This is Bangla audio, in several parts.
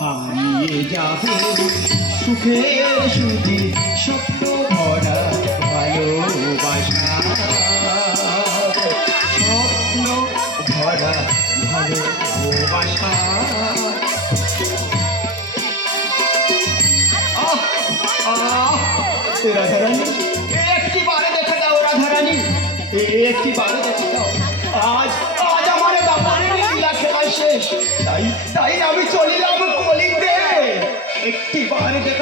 হারিয়ে যাবে। সুখের সুখে স্বপ্ন ভরা ভালোবাসা। স্বপ্ন ভরা ভালোবাসা। একটি বারে দেখা দাও রাধারানী। একটি বারে দেখা দাও আজ আজ আমার বাবারের লীলা খেলা শেষ। তাই তাই আমি চলিলাম।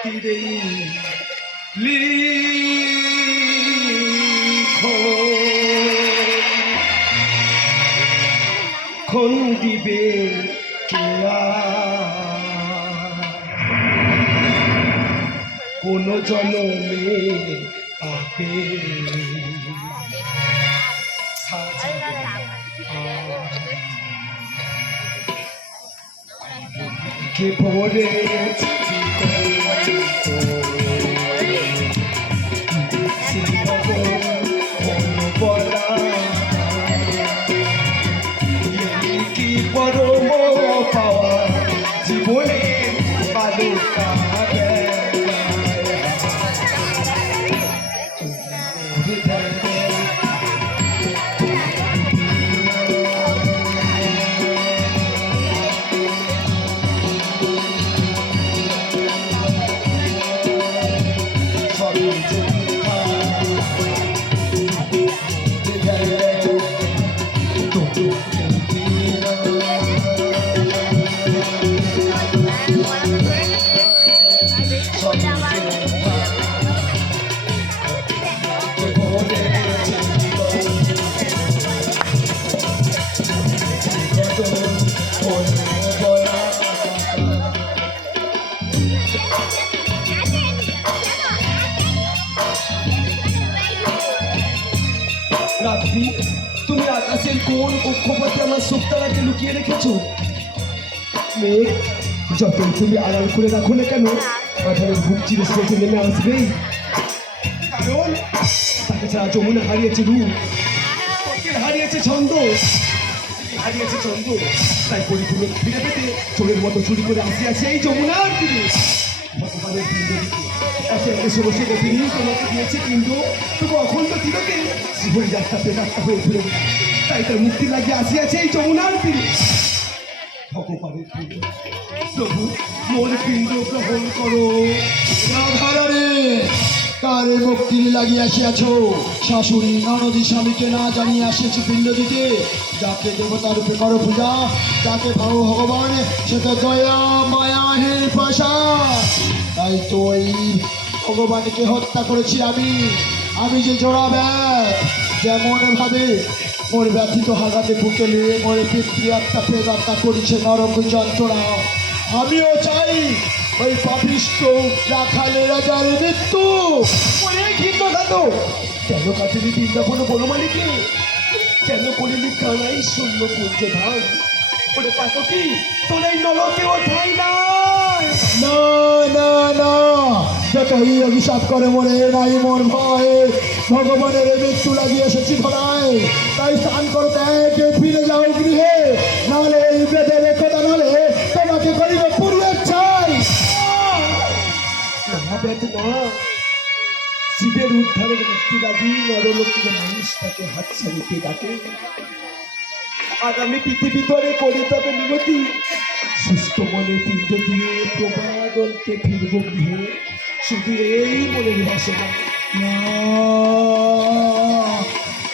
নিয়তিরে লিখো খন দিবে কোন জনমে পাবে কে ভরে কোন কক্ষপথে আমার সুপ্তারাকে লুকিয়ে রেখেছো? মেঘ যতই তুমি আড়াল করে রাখো না কেন পাথরের বুক চিরে স্রোতে নেমে আসবেই কারণ তাকে ছাড়া যমুনা হারিয়েছে রূপ হারিয়েছে ছন্দ। হারিয়েছে ছন্দ। তাই পরিপূর্ণ ফিরে পেতে চোরের মতো চুরি করে আসি আসি এই যমুনার দিকে। ভগবানের ষোলো ষোলো তিনি তোমাকে দিয়েছে পিণ্ড তবু অখণ্ড তিলকে জীবন যাত্রা হয়ে ফিরে তাই তার মুক্তি লাগিয়ে আসি আছে এই যমুনার তীরে। ভগবানের প্রভু, মোর পিণ্ড গ্রহণ করো। রাধারানী কারে মুক্তি লাগিয়ে আসিয়াছ? শাশুড়ি, ননদী স্বামীকে না জানিয়ে আসিয়াছি পিণ্ড দিতে। যাকে দেবতা রূপে করো পূজা যাকে ভাব ভগবান, সে তো দয়া মায়াহীন পয়সা তাই তো এই ভগবানকে হত্যা করেছি আমি। আমি যে জোড়া ব্যাগ যেমন ভাবে মোর ব্যথিত হাগাতে বুকে নিয়ে মোরে পিতৃ আত্মা প্রেমাত্মা করেছে নরক যন্ত্রণা। আমিও চাই ওই পাপিষ্ট রাখালে রাজার মৃত্যু। কেন কাটিলি বৃন্দাবন বনমালিকে? কেন করিলি কানাই শূন্য পুঞ্জ ধান? ওরে পাতকি তোর এই নলকে ওঠাই না না যতই অভিশাপ করে মনে নাই মন ভয়। ভগবানের মৃত্যু লাগিয়ে এসেছি ধরায় তাই স্নান করো ত্যাগে, ফিরে যাও গৃহে। নাহলে এই বেদের একতা নাহলে তোমাকে করিবে পূর্বের চাই শিবের উদ্ধারের মুক্তি লাগি, নরলোকের মানুষ তাকে হাত ছাড়িতে ডাকে। আর আমি পৃথিবী ধরে করি তবে মিনতি। সুস্থ মনে পিণ্ড দিয়ে প্রবাদন্তে ফিরব গৃহে। শুধু এই মনের বাসনা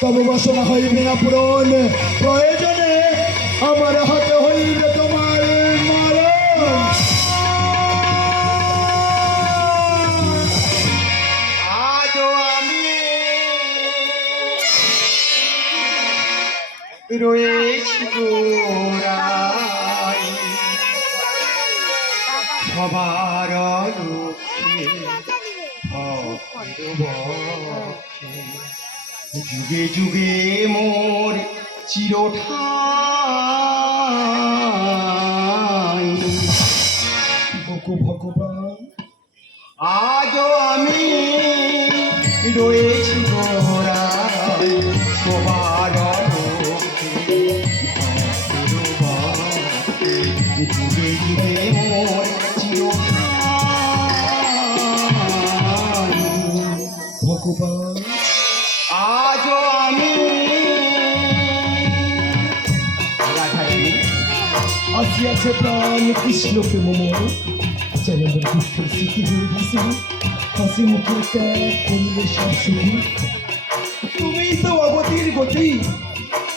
তবে বাসনা হইবে না পূরণ প্রয়োজনে আমার হাতে হইবে তোমার রয়েছি সবার লক্ষ্যে যুগে যুগে মোর চিরঠাই। ভগবান আজও আমি রয়েছি সবার আসিয়াছে প্রাণ কৃষ্ণ প্রেম যেন দুঃখের স্মৃতি হয়ে গেছে হাসি মুখে ত্যাগ করিলে সব সুখী তুমিই তো অবধির গতি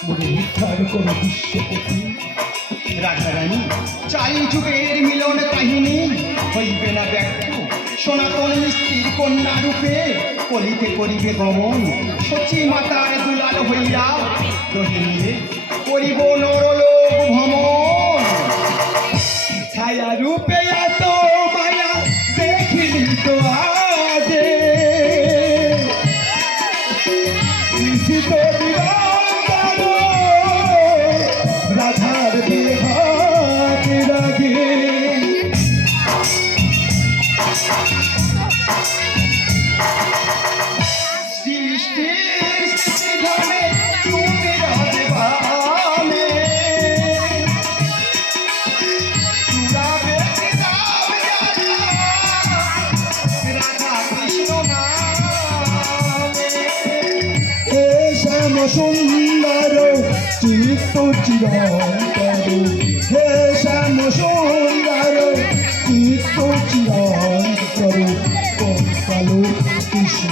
মনে উদ্ধার করো বিশ্বপতি রাধারানী চাই যুগের মিলন কাহিনী হইবে না ব্যক্ত সনাতন মিস্ত্রির কন্যা রূপে কলিতে করিবে গমন সচি মাতার দুলাল হইয়া রহিলে করিব নরলোক ভ্রমণ ছায়া রূপে এত মায়া দেখিনি তো আগে সুন্দর চিত্ত চিরন্তর হে শ্যাম সুন্দর চিত্ত চিরন্তর কালো কৃষ্ণ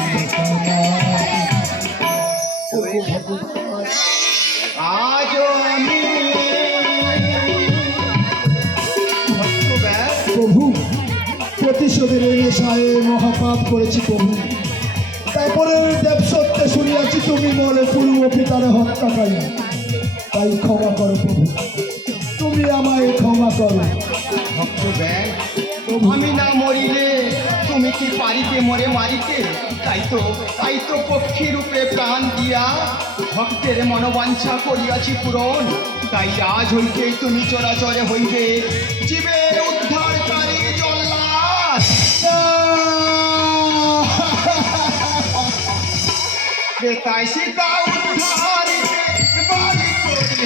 আজও আমি প্রভু প্রতিশোধের নেশায় মহাপাপ করেছি প্রভু তারপরে দেব সত্যে শুনিয়াছি, তুমি মরে পূর্ব পিতারে হত্যাকারী তাই ক্ষমা করো প্রভু। তুমি আমায় ক্ষমা করো। আমি না মরিলে তুমি কি পারিতে মরে মারিতে? তাই তো তাই তো পক্ষী রূপে প্রাণ দিয়া ভক্তের মনোবাঞ্ছা করিয়াছি পূরণ। তাই আজ হইতেই তুমি চরাচরে হইবে, জীবের তাই সীতা উদ্ধারিতে বালি করি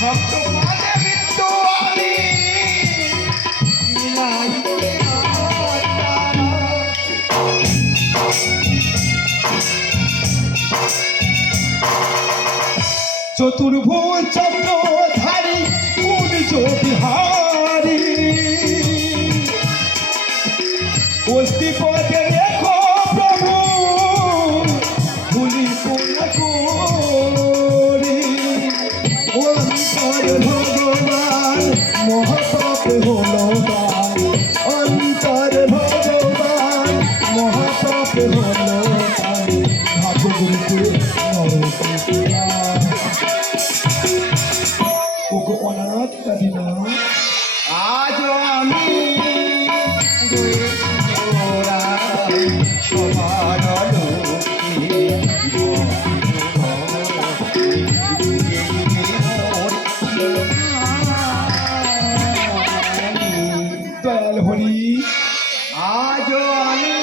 ভক্ত পদে মৃত্যু আমি মিলাইতে অবতার। চতুর্ভুজ চক্রধারী কুঞ্জ জল